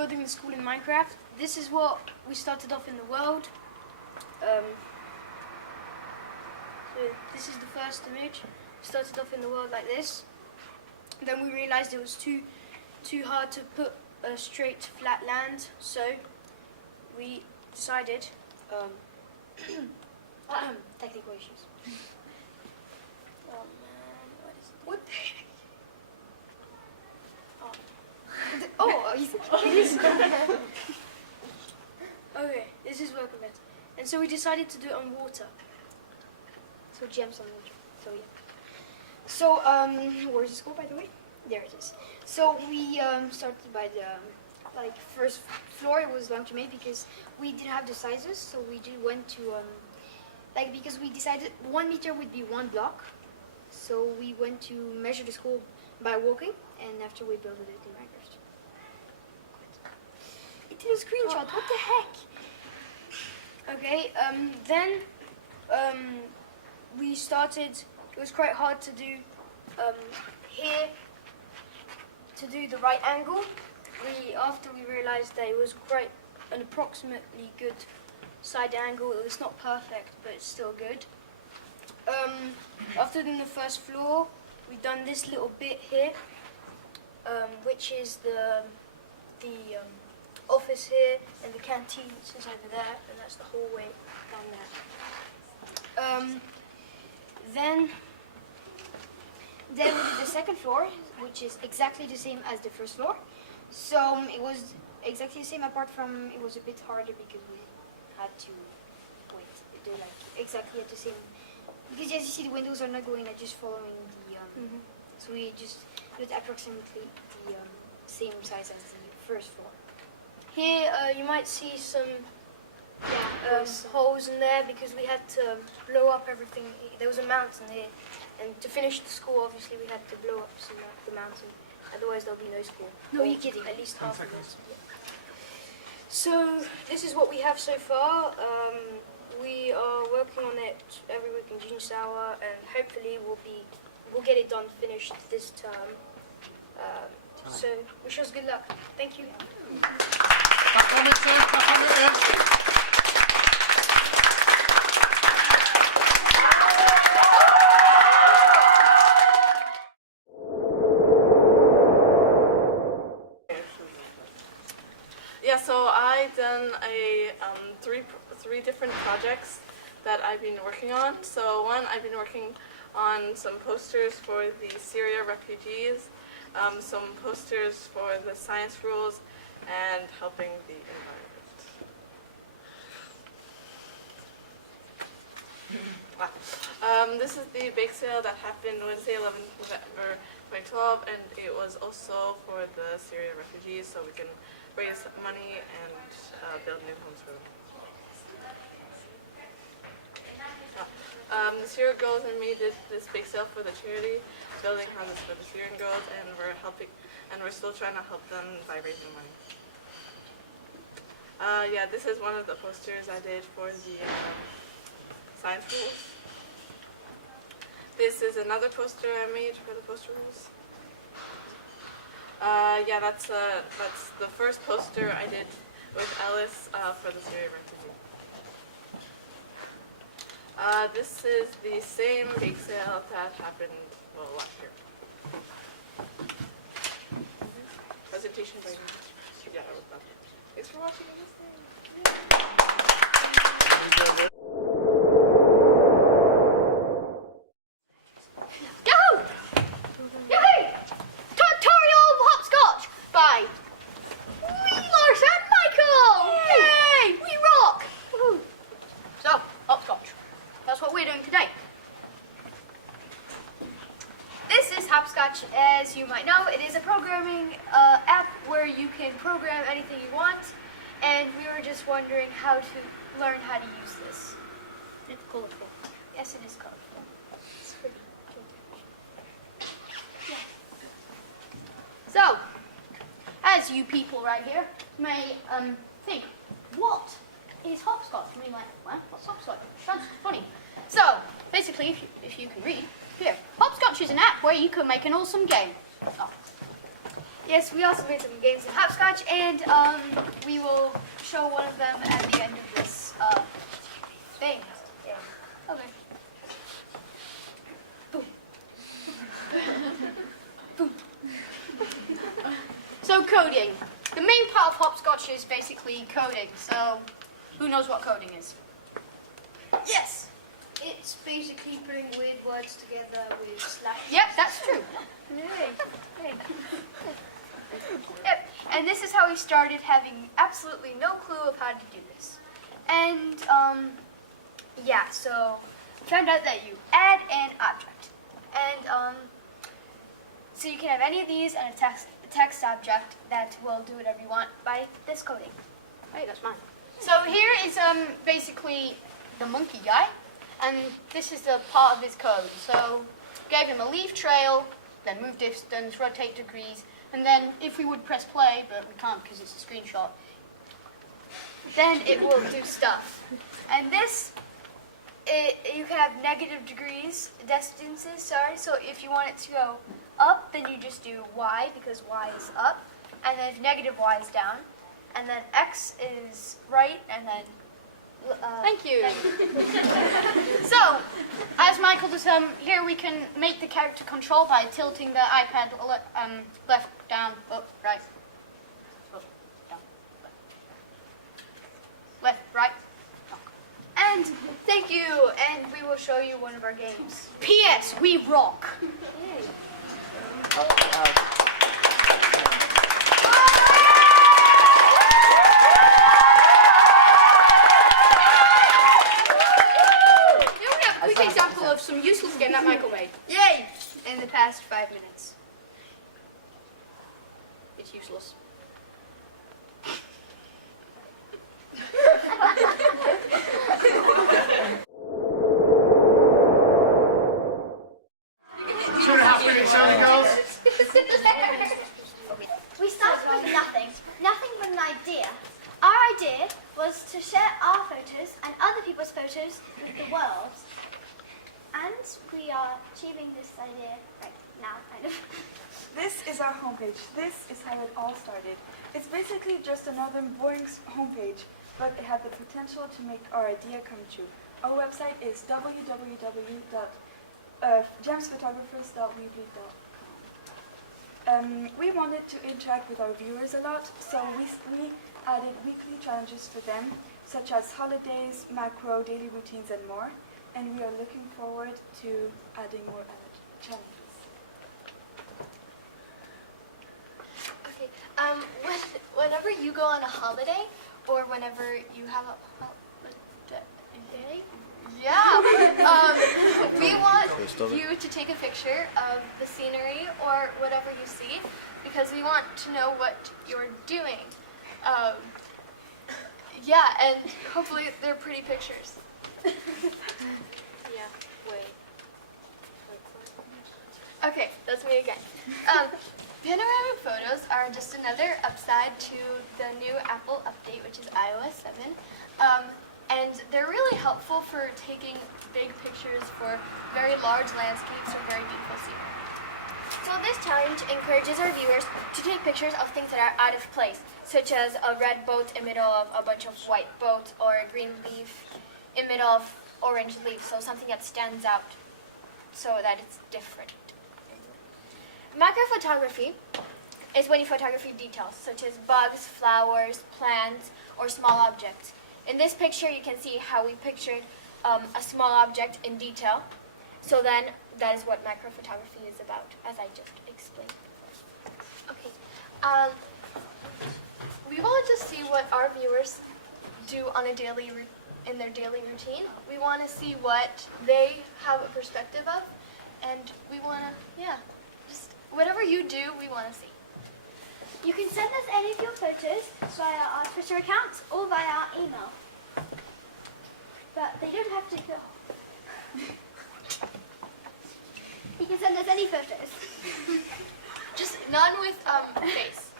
building the school in Minecraft. This is what we started off in the world. So this is the first image. We started off in the world like this. Then we realized it was too hard to put a straight flat land, so we decided Technical issues. Oh man, what is it? What the heck? Oh, it is. Okay, this is working better. And so we decided to do it on water. So gems on water. So yeah. So where's the school, by the way? There it is. So we started by the first floor. It was long to make because we didn't have the sizes. So we went to because we decided 1 meter would be 1 block. So we went to measure the school by walking, and after we built it in Minecraft. It did a screenshot. What the heck? Okay, then we started. It was quite hard to do here to do the right angle. After we realized that it was quite an approximately good side angle. It's not perfect, but it's still good. After doing the first floor, we've done this little bit here, which is the office here, and the canteen is over there, and that's the hallway down there. Then we did the second floor, which is exactly the same as the first floor. So it was exactly the same, apart from it was a bit harder because we had to do exactly at the same. Because as you see, the windows are not going like just following the. So we just did approximately the same size as the first floor. Here you might see some holes in there because we had to blow up everything. There was a mountain here, and to finish the school, obviously we had to blow up the mountain. Otherwise, there'll be no school. No, you're kidding. At least half of it. Yeah. So this is what we have so far. We are working on it every week in Genius Hour, and hopefully we'll get it done, finished this term. So wish us good luck. Thank you. Yeah, so I've done three different projects that I've been working on. So one, I've been working on some posters for the Syria refugees, some posters for the science rules, and helping the environment. Wow. This is the bake sale that happened Wednesday, 11th November 2012, and it was also for the Syria refugees, so we can raise money and build new homes for them. The Syria girls and me did this bake sale for the charity, building houses for the Syrian girls, and we're still trying to help them by raising money. Yeah, this is one of the posters I did for the science rules. This is another poster I made for the poster rules. Yeah, that's the first poster I did with Alice for the Syria refugee. This is the same bake sale that happened last year. Presentation by me. Yeah, that was that. Thanks for watching this thing. Yahoo! Yahoo! Tutorial of hopscotch by Lars and Michael! Yay! We rock! Woohoo! So, hopscotch. That's what we're doing today. This is Hopscotch. As you might know, it is a programming app where you can program anything you want, and we were just wondering how to learn how to use this. It's colorful. Yes, it is colorful. It's pretty. Yeah. So, as you people right here may think, what is hopscotch? You may like, what? What's hopscotch? Sounds funny. So, basically, if you can read, here, hopscotch is an app where you can make an awesome game. Oh. Yes, we also made some games of hopscotch, and we will show one of them at the end of this thing. Yeah. Okay. Boom. Boom. So coding. The main part of hopscotch is basically coding. So who knows what coding is? Yes. It's basically putting weird words together with slash. Yep, that's true. Yep, and this is how we started, having absolutely no clue of how to do this. And yeah, so found out that you add an object, and so you can have any of these and a text object that will do whatever you want by this coding. Hey, that's mine. So here is basically the monkey guy, and this is the part of his code. So gave him a leaf trail, then move distance, rotate degrees, and then if we would press play, but we can't because it's a screenshot, then it will do stuff. And this, you can have negative degrees, distances, sorry. So if you want it to go up, then you just do Y because Y is up, and then if negative Y is down, and then X is right, and then Thank you. So, as Michael does, here we can make the character control by tilting the iPad left, down, up, right, up, down, left, right. And thank you, and we will show you one of our games. P.S. We rock. Quick example of some useless game that Michael made. Yay! In the past 5 minutes. It's useless. We started with nothing but an idea. Our idea was to share our photos and other people's photos with the world. And we are achieving this idea right now, kind of. This is our homepage. This is how it all started. It's basically just another boring homepage, but it had the potential to make our idea come true. Our website is www.gemsphotographers.weebly.com. We wanted to interact with our viewers a lot, so we added weekly challenges for them, such as holidays, macro, daily routines, and more. And we are looking forward to adding more challenges. Okay. Whenever you go on a holiday, or whenever you have a holiday, we want you to take a picture of the scenery or whatever you see, because we want to know what you're doing. And hopefully they're pretty pictures. Yeah, wait. Okay, that's me again. Panoramic photos are just another upside to the new Apple update, which is iOS 7. And they're really helpful for taking big pictures for very large landscapes or very beautiful scenery. So this challenge encourages our viewers to take pictures of things that are out of place, such as a red boat in the middle of a bunch of white boats, or a green leaf in the middle of orange leaves, so something that stands out so that it's different. Macrophotography is when you photograph details, such as bugs, flowers, plants, or small objects. In this picture, you can see how we pictured a small object in detail. So then, that is what macrophotography is about, as I just explained. Okay. We want to see what our viewers do on a in their daily routine. We want to see what they have a perspective of, and we want to, just whatever you do, we want to see. You can send us any of your photos via our Twitter accounts or via our email. But they don't have to go. You can send us any photos. Just none with face.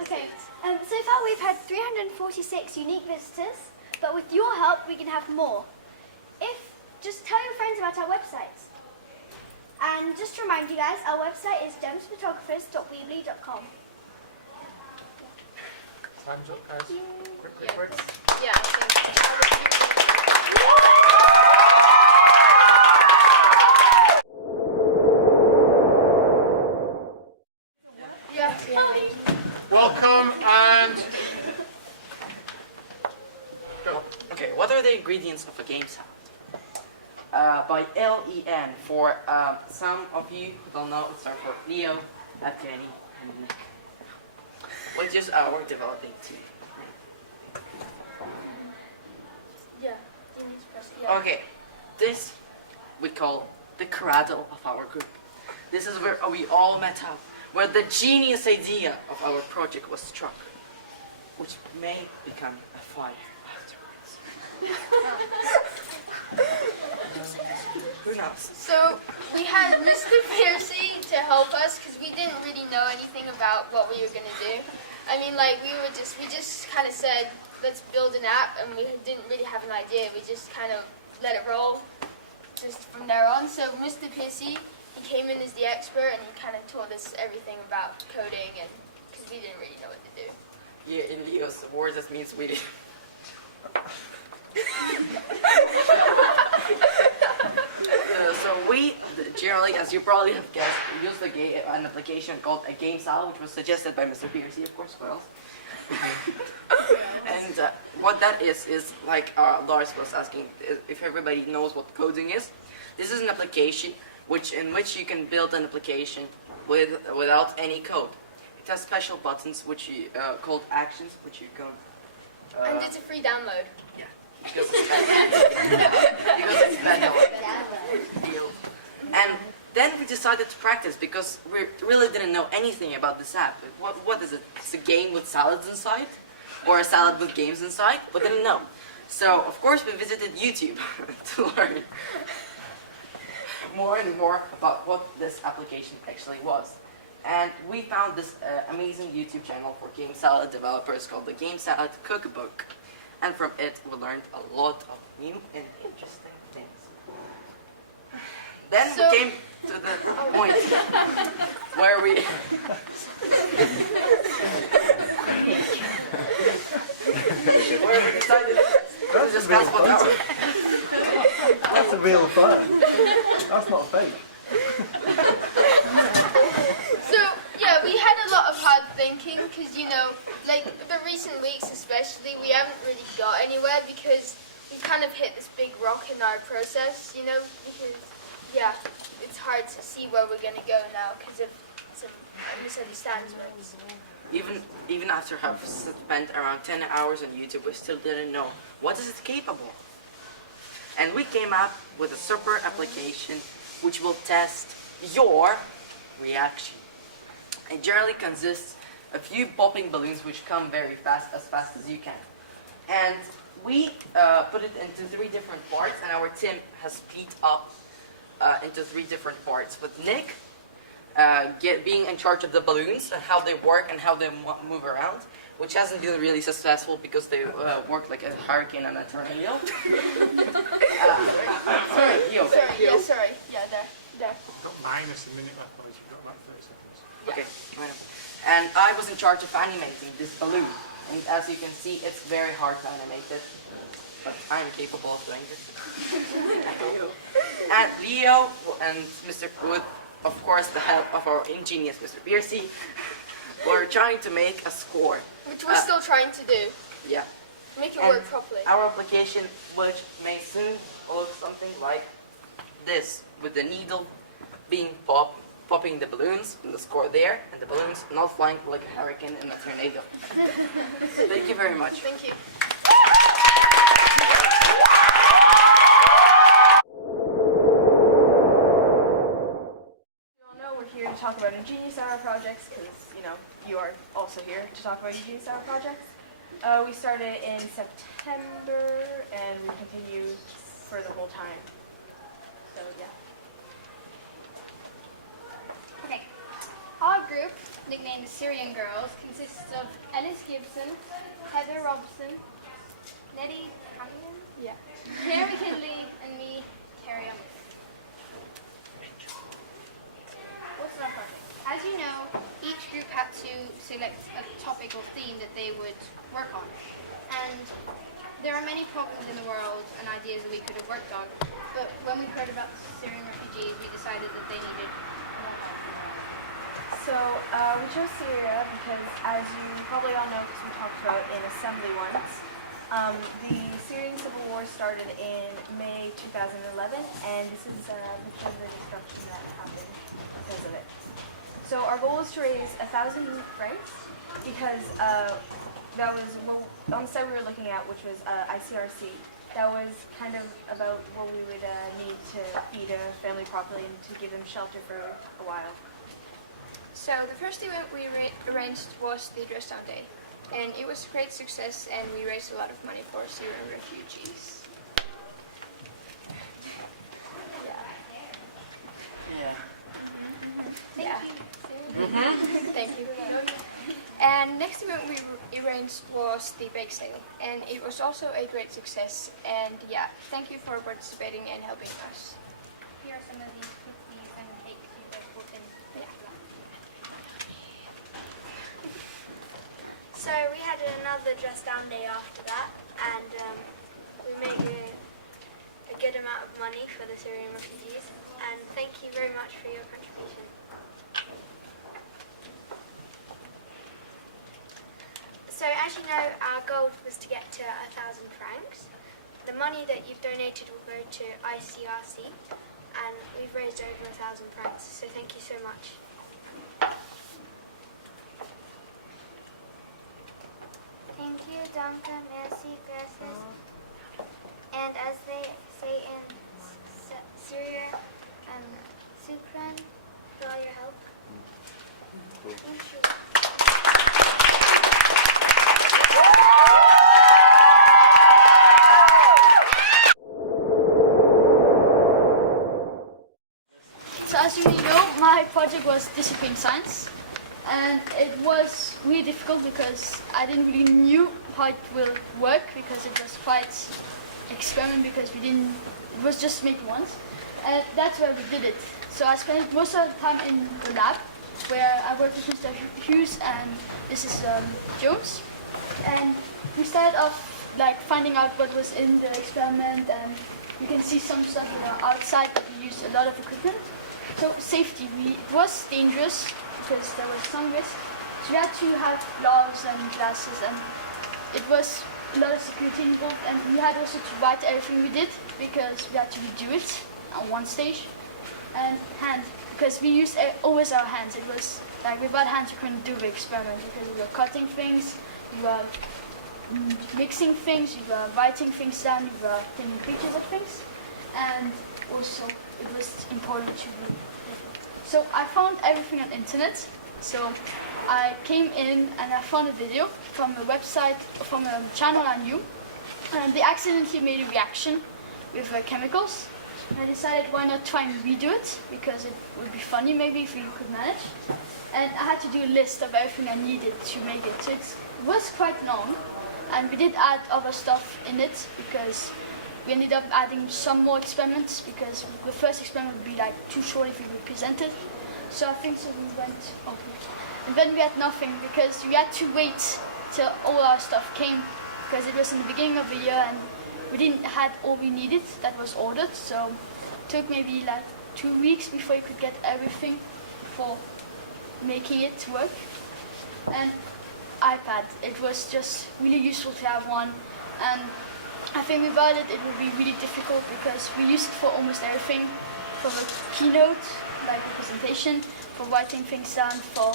Okay, so far we've had 346 unique visitors, but with your help we can have more. Just tell your friends about our website. And just to remind you guys, our website is gemsphotographers.weebly.com. Time's up, guys. Quick. Yeah, I think. Welcome and go. Okay, what are the ingredients of a game salad? By LEN, for some of you who don't know, it stands for Leo, Evgeny, and Nick, which is our developing team. Yeah. You need to press it. Yeah. Okay, this we call the cradle of our group. This is where we all met up, where the genius idea of our project was struck, which may become a fire afterwards. Who knows? So we had Mr. Piercy to help us because we didn't really know anything about what we were gonna do. I mean, like we just kind of said, let's build an app, and we didn't really have an idea. We just kind of let it roll, just from there on. So Mr. Piercy, he came in as the expert, and he kind of taught us everything about coding, and because we didn't really know what to do. Yeah, in Leo's words, that means we did. So we generally, as you probably have guessed, used an application called a game salad, which was suggested by Mr. Piercy, of course. What else? And what that is like Lars was asking, if everybody knows what coding is. This is an application in which you can build an application without any code. It has special buttons which you called actions, which you can. And it's a free download. Yeah, because it's manual. And then we decided to practice because we really didn't know anything about this app. What is it? It's a game with salads inside? Or a salad with games inside? We didn't know. So, of course, we visited YouTube to learn more and more about what this application actually was. And we found this amazing YouTube channel for game salad developers called the Game Salad Cookbook. And from it, we learned a lot of new and interesting things. Then we came to the point where we... where we decided to discuss what our... That's a real fun. That's not fake. So, yeah, we had a lot of hard thinking because, you know, like the recent weeks especially, we haven't really got anywhere because we kind of hit this big rock in our process, you know, because, yeah, it's hard to see where we're going to go now because of some misunderstandings. Even after having spent around 10 hours on YouTube, we still didn't know what is it capable of. And we came up with a super application which will test your reaction. It generally consists of a few popping balloons which come very fast as you can. And we put it into 3 different parts, and our team has split up into 3 different parts, with Nick being in charge of the balloons and how they work and how they move around, which hasn't been really successful because they work like a hurricane and a tornado. Sorry, Leo. Sorry. Yeah, there. Got minus a minute left, boys. We've got about 30 seconds. Okay, and I was in charge of animating this balloon. And as you can see, it's very hard to animate it, but I'm capable of doing it. And Leo and Mr. Wood, of course, the help of our ingenious Mr. Piercy, were trying to make a score. Which we're still trying to do. Yeah. Make it And work properly. our application, which may soon look something like this, with the needle being popping the balloons, and the score there, and the balloons not flying like a hurricane and a tornado. Thank you very much. Thank you. You all know we're here to talk about Ingenious Hour projects because, you know, you are also here to talk about Ingenious Hour projects. We started in September and we continued for the whole time. So, yeah. Okay. Our group, nicknamed the Syrian Girls, consists of Ellis Gibson, Heather Robson, Nettie Hannigan, Claire McKinley, and me, Carrie Amos. What's our project? As you know, each group had to select a topic or theme that they would work on. And there are many problems in the world and ideas that we could have worked on, but when we heard about the Syrian refugees, we decided that they needed more help. So we chose Syria because, as you probably all know, because we talked about in assembly once, the Syrian civil war started in May 2011, and this is the further destruction that happened because of it. So our goal is to raise 1,000 francs because that was on the site we were looking at, which was ICRC. That was kind of about what we would need to feed a family properly and to give them shelter for a while. So the first event we arranged was the Dress Down Day, and it was a great success, and we raised a lot of money for Syrian refugees. Yeah. Thank you. And next event we arranged was the bake sale, and it was also a great success. And yeah, thank you for participating and helping us. Here are some of these cookies and cakes you guys will finish. So we had another dress down day after that, and we made a good amount of money for the Syrian refugees, and thank you very much for your contribution. So as you know, our goal was to get to 1,000 francs. The money that you've donated will go to ICRC, and we've raised over 1,000 francs, so thank you so much. Thank you, danke, merci, gracias. And as they say in Syria, shukran for all your help. Thank you. So as you know, my project was discipline science, and it was really difficult because I didn't really knew how it will work, because it was quite experiment, because it was just made once, and that's where we did it. So I spent most of the time in the lab, where I worked with Mr. Hughes and Mrs. Jones, and we started off like finding out what was in the experiment, and you can see some stuff outside, but we used a lot of equipment. So safety, it was dangerous because there was some risk. So we had to have gloves and glasses, and it was a lot of security involved, and we had also to write everything we did because we had to redo it on one stage. And hand, because we used always our hands. It was like without hands you couldn't do the experiment, because we were cutting things, we were mixing things, we were writing things down, we were taking pictures of things, and also it was important to be. So I found everything on internet. So I came in and I found a video from a website, from a channel I knew, and they accidentally made a reaction with chemicals. I decided why not try and redo it, because it would be funny maybe if we could manage. And I had to do a list of everything I needed to make it. So it was quite long, and we did add other stuff in it because we ended up adding some more experiments, because the first experiment would be like too short if we would present it. So I think so we went over. And then we had nothing because we had to wait till all our stuff came, because it was in the beginning of the year and we didn't had all we needed that was ordered. So it took maybe like 2 weeks before you could get everything for making it work. And iPad, it was just really useful to have one. And I think without it, it would be really difficult, because we use it for almost everything, for the keynote, like the presentation, for writing things down, for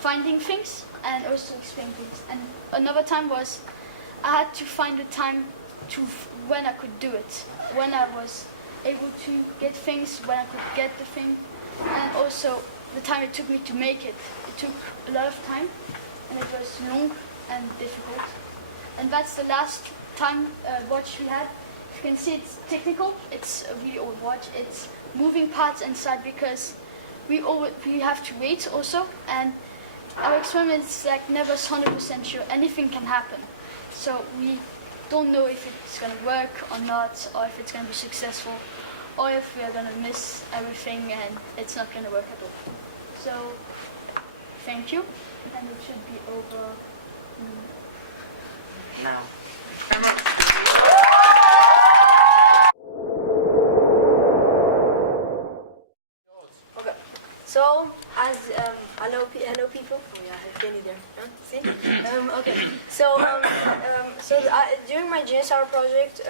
finding things, and also explaining things. And another time was I had to find the time to when I could do it, when I was able to get things, when I could get the thing, and also the time it took me to make it. It took a lot of time, and it was long and difficult. And that's the last time watch we had. You can see it's technical. It's a really old watch. It's moving parts inside, because we have to wait also, and our experiment is like never 100% sure. Anything can happen, so we don't know if it's going to work or not, or if it's going to be successful, or if we are going to miss everything and it's not going to work at all. So thank you. And it should be over. Now. Okay. So, as hello people. Oh yeah, I have Jenny there. Huh? See? Okay. So, during my Genius Hour project,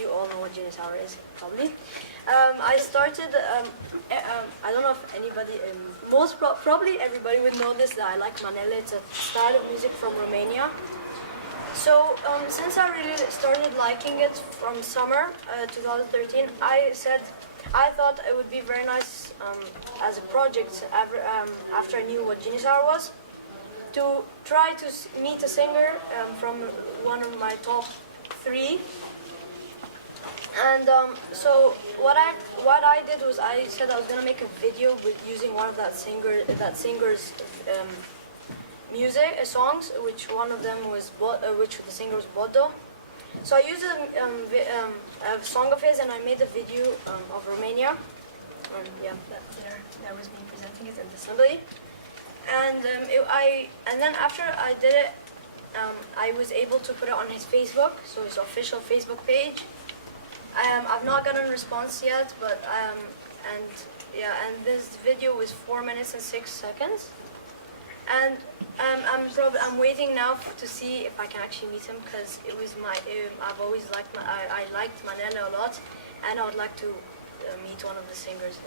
you all know what Genius Hour is probably. I started. I don't know if anybody, probably everybody would know this, that I like Manele. It's a style of music from Romania. So since I really started liking it from summer 2013, I thought it would be very nice as a project after I knew what Genius Hour was, to try to meet a singer from one of my top 3. And so what I did was I said I was gonna make a video with using one of that singer's music songs, which one of them was which the singer was Bodo. So I used a song of his and I made a video of Romania. Yeah, that was me presenting it in the assembly. And then after I did it, I was able to put it on his Facebook, so his official Facebook page. I've not gotten a response yet, but and this video was 4 minutes and 6 seconds, and I'm waiting now to see if I can actually meet him, because it was I've always liked I liked Manele a lot, and I would like to meet one of the singers.